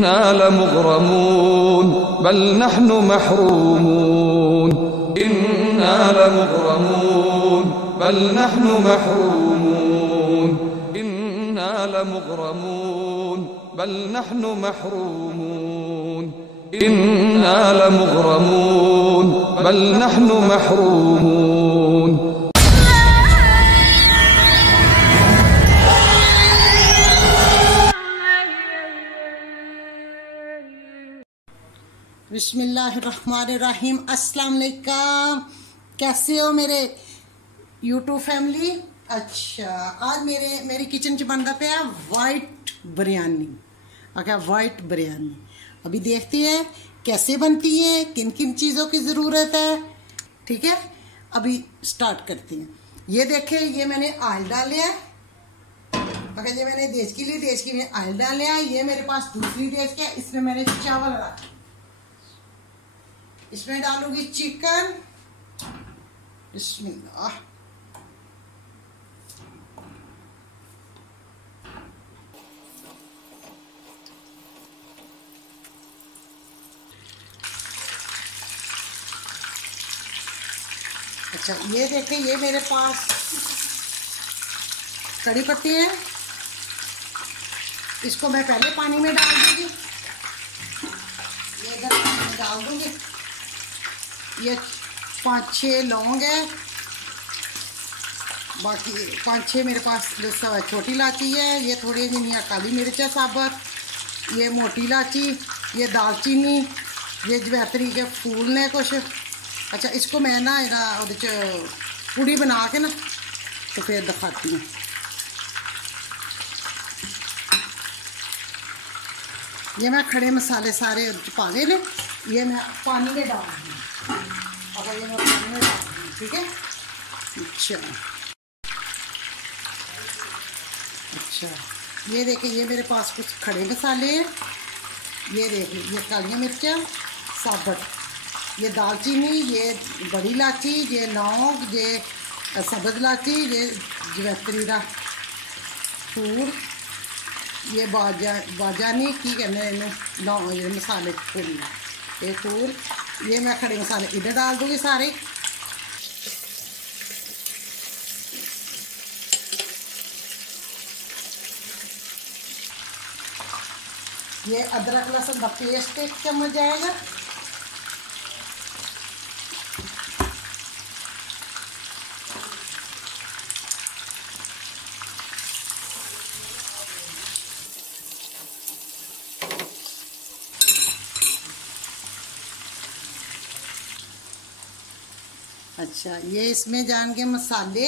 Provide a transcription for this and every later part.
इन्ना लमुग़रमून बल नहनु महरूमून इन्ना लमुग़रमून बल नहनु महरूमून इन्ना लमुग़रमून बल नहनु महरूमून इन्ना लमुग़रमून बल नहनु महरूमून। बिस्मिल्लाहिर्रहमानिर्रहीम। अस्सलाम वालेकुम। कैसे हो मेरे यूट्यूब फैमिली। अच्छा, आज मेरी किचन च बनता पे white biryani. Okay, white biryani अभी देखते हैं कैसे बनती है, किन किन चीज़ों की ज़रूरत है। ठीक है, अभी स्टार्ट करते हैं। ये देखें, ये मैंने ऑयल डाल लिया है। ओके, ये मैंने देश के लिए ऑयल डाल लिया है। ये मेरे पास दूसरी देश के, इसमें मैंने चावल रखा। इसमें डालूंगी चिकन। बिस्मिल्लाह। अच्छा, ये देखें, ये मेरे पास कड़ी पत्ती है। इसको मैं पहले पानी में डाल दूंगी। ये इधर पानी में डाल दूंगी। ये 5-6 लौंग है, बाकी 5-6 मेरे पास छोटी इलायची है। ये थोड़ी जिनिया काली मिर्च है साबत, ये मोटी इलायची, ये दालचीनी, ये जवैत्री के फूल ने कुछ। अच्छा, इसको मैं ना पूड़ी बना के ना तो फिर दिखाती हूँ। ये मैं खड़े मसाले सारे पा ले, ये मैं पानी में डाल दूँ। अगर ये मैं पानी में डाल दूँ, ठीक है। अच्छा, ये देखिए, ये मेरे पास कुछ खड़े मसाले हैं। ये देखिए, ये काली मिर्चा साबुत, ये दालचीनी, ये बड़ी इलायची, ये लौंग, ये सब्ज़ इलायची, ये जवैत्री का फूल, ये बाजानी की कहने लौंग, ये मसाले फूल, ये फूल। ये मैं खड़े मसाले इधर डाल दूँगी सारे। ये अदरक लहसुन का पेस्ट 1 चम्मच जाएगा। अच्छा, ये इसमें जान के मसाले,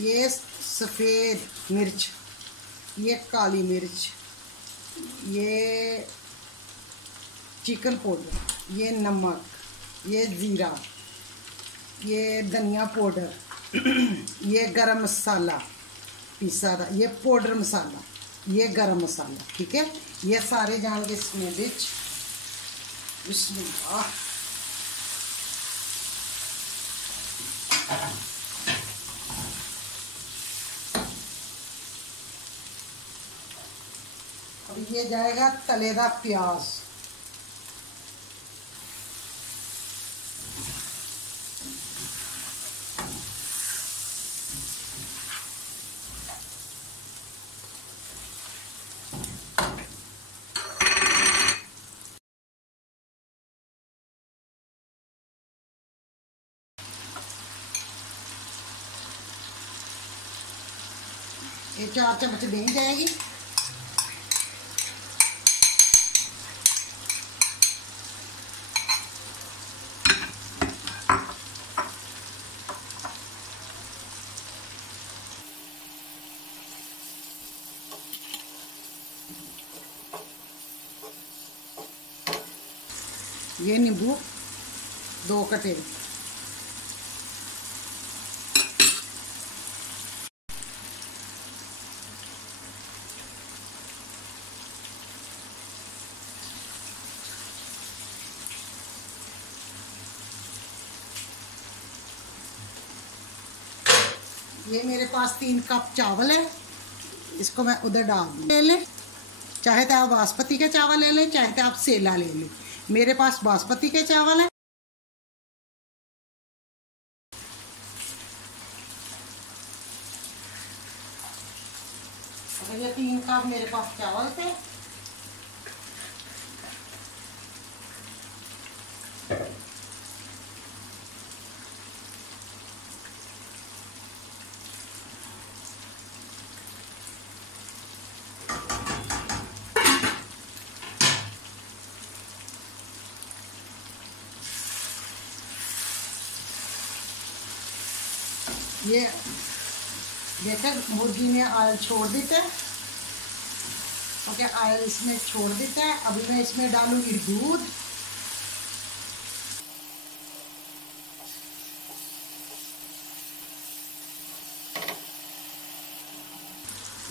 ये सफ़ेद मिर्च, ये काली मिर्च, ये चिकन पाउडर, ये नमक, ये ज़ीरा, ये धनिया पाउडर, ये गरम मसाला पिसा, ये पाउडर मसाला, ये गरम मसाला। ठीक है, ये सारे जान के इसमें बिच। बिस्मिल्लाह। अब ये जाएगा तलेदा प्याज। ये 4 चम्मच दही जाएगी। ये नींबू 2 कटे। ये मेरे पास 3 कप चावल है, इसको मैं उधर डाल दूँ। ले चाहे तो आप बासमती के चावल ले लें, चाहे तो आप सेला ले लें। मेरे पास बासमती के चावल है। ये 3 कप मेरे पास चावल थे। ये देखकर मुर्गी ने ऑयल छोड़ देता है। ओके, ऑयल इसमें छोड़ देता है। अभी मैं इसमें डालूंगी दूध।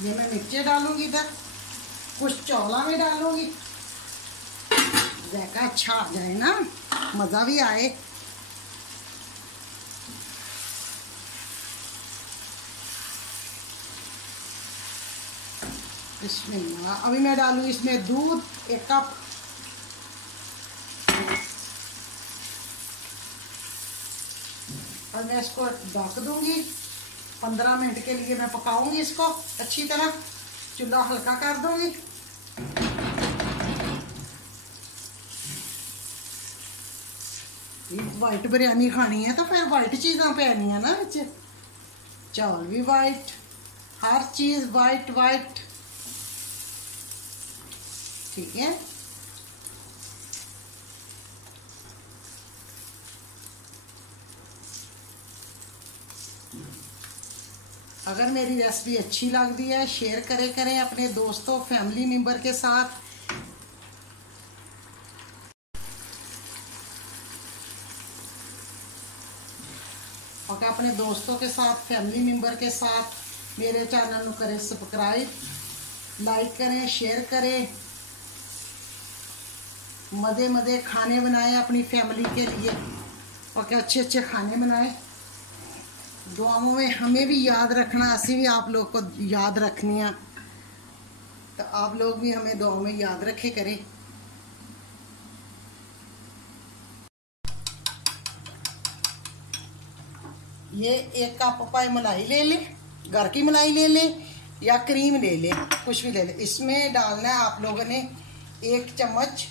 ये मैं मिर्चें डालूंगी इधर, कुछ चौला में डालूंगी, जायका अच्छा आ जाए ना, मज़ा भी आए। इसमें अभी मैं डालूंगी इसमें दूध 1 कप। और मैं इसको ढक दूंगी। 15 मिनट के लिए मैं पकाऊंगी इसको अच्छी तरह। चूल्हा हल्का कर दूंगी। वाइट बिरयानी खानी है तो फिर वाइट चीज़ां पैनी है ना विच, चावल भी वाइट, हर चीज़ वाइट वाइट, ठीक है। अगर मेरी रेसिपी अच्छी लगती है शेयर करें अपने दोस्तों फैमिली मेंबर के साथ। और अपने दोस्तों के साथ फैमिली मेंबर के साथ मेरे चैनल को करें सब्सक्राइब, लाइक करें, शेयर करें। मज़े खाने बनाएं अपनी फैमिली के लिए और अच्छे अच्छे खाने बनाएं। दुआओं में हमें भी याद रखना, असि भी आप लोग को याद रखनी है, तो आप लोग भी हमें दुआओं में याद रखे करें। ये 1 कप पाए मलाई ले ले, घर की मलाई ले ले या क्रीम ले ले, कुछ भी ले ले। इसमें डालना है आप लोगों ने 1 चम्मच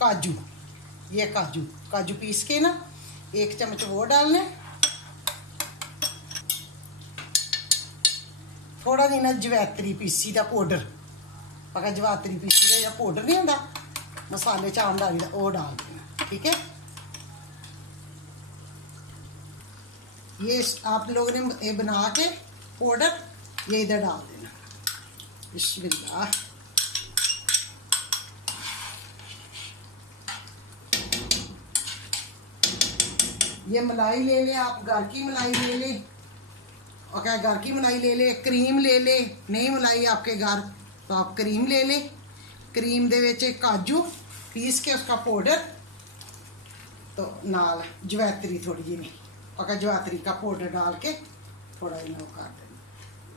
काजू। ये काजू पीस के ना 1 चम्मच वो डालना है। थोड़ा जी ना जवैत्री पीसी का पाउडर, अगर जवैत्री पीसी का या पाउडर नहीं होता मसाले चावल डाली का, वो डाल देना, ठीक है। ये आप लोगों ने ये बना के पाउडर ये इधर डाल देना। बिस्मिल्लाह। ये मलाई ले ले, आप घर की मलाई ले ले, और क्या घर की मलाई ले ले, क्रीम ले ले, नहीं मलाई आपके घर तो आप क्रीम ले ले। क्रीम दे विच काजू पीस के उसका पाउडर, तो नाल जवैत्री थोड़ी जी नहीं, और जवैत्री का पाउडर डाल के थोड़ा इन वो कर देना।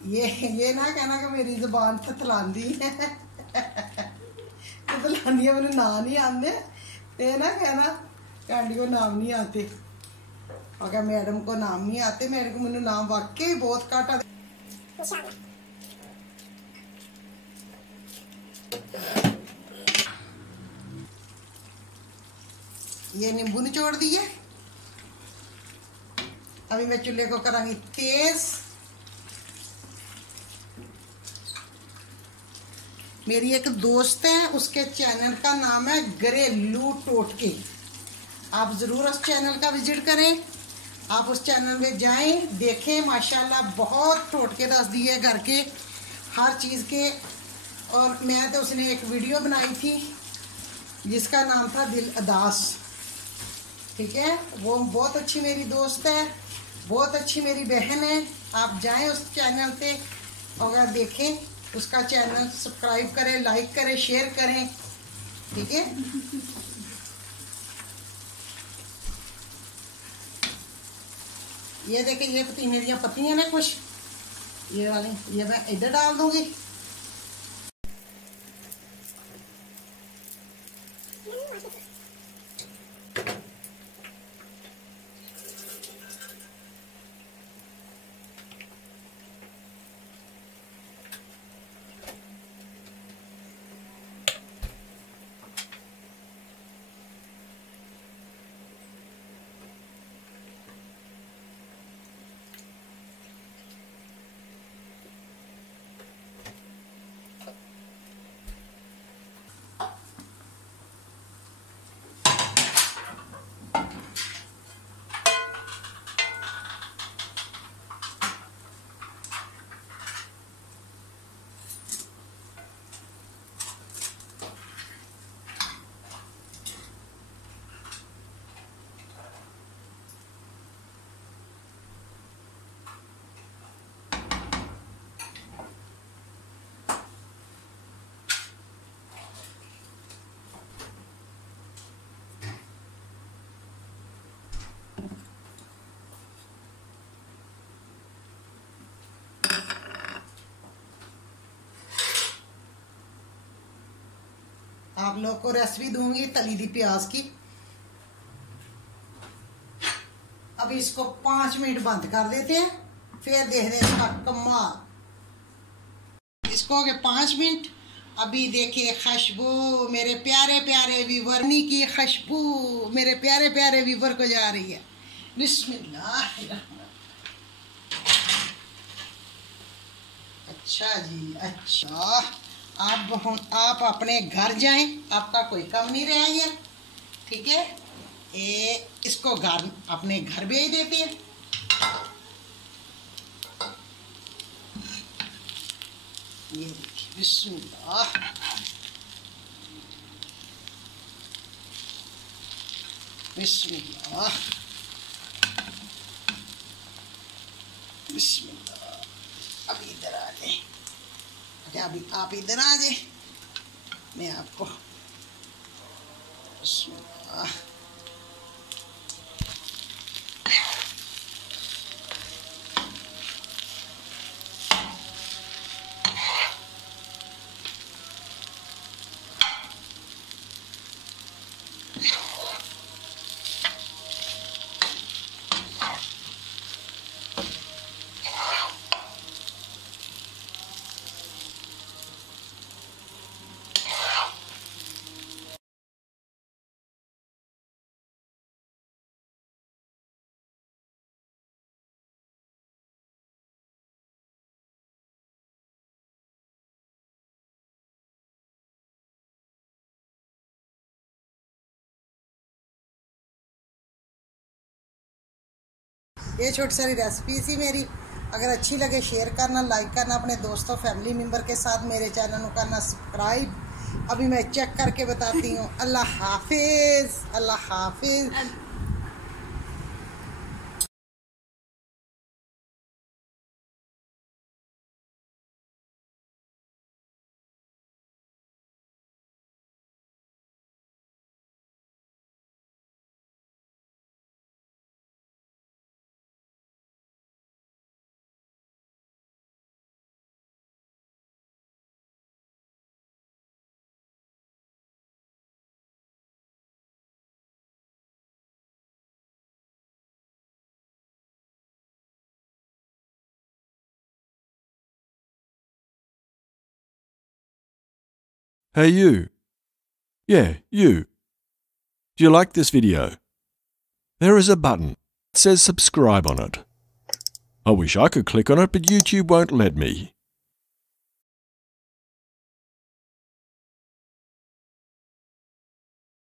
ये ना कहना कि मेरी ज़बान थतलांदी है थतलांदी है, मैंने ना नहीं आते, तो ना कहना कैंडी को नाम नहीं आते, अगर मैडम को नाम नहीं आते। मेरे को मैंने नाम वाकई बहुत घट आते। ये नींबू निचोड़ दिए। अभी मैं चूल्हे को करांगी तेज। मेरी एक दोस्त है, उसके चैनल का नाम है घरेलू टोटके। आप ज़रूर उस चैनल का विजिट करें। आप उस चैनल में जाएं, देखें, माशाल्लाह बहुत टोटके दस दिए घर के हर चीज़ के। और मैं तो उसने एक वीडियो बनाई थी जिसका नाम था दिल अदास, ठीक है। वो बहुत अच्छी मेरी दोस्त है, बहुत अच्छी मेरी बहन है। आप जाएं उस चैनल पे और देखें, उसका चैनल सब्सक्राइब करें, लाइक करें, शेयर करें, ठीक है। ये देखें, ये पुदीने दी पत्तियां ने कुछ, ये वाली ये मैं इधर डाल दूंगी। आप लोग को रेसिपी दूंगी तली दी प्याज की। अभी इसको 5 मिनट बंद कर देते हैं, फिर देखते हैं इसका कमाल। इसको हो गए 5 मिनट। अभी देखिए खुशबू मेरे प्यारे प्यारे व्यूवर की खुशबू मेरे प्यारे प्यारे व्यूवर को जा रही है। बिस्मिल्लाह। अच्छा जी, अच्छा। आप अपने घर जाएं, आपका कोई कम नहीं रह गया, ठीक है। इसको घर अपने घर भेज देते हैं। ये देखिए, बिस्मिल्लाह। बिस्मिल्लाह बिस्मिल्लाह। अभी इधर आ जाए। अच्छा, अभी आप इधर आ जाए, मैं आपको बिस्मिल्लाह। ये छोटी सारी रेसिपी थी मेरी। अगर अच्छी लगे शेयर करना, लाइक करना, अपने दोस्तों फैमिली मेम्बर के साथ मेरे चैनल को करना सब्सक्राइब। अभी मैं चेक करके बताती हूँ। अल्लाह हाफिज, अल्लाह हाफिज। Hey you. Yeah, you. Do you like this video? There is a button. It says subscribe on it. I wish I could click on it, but YouTube won't let me.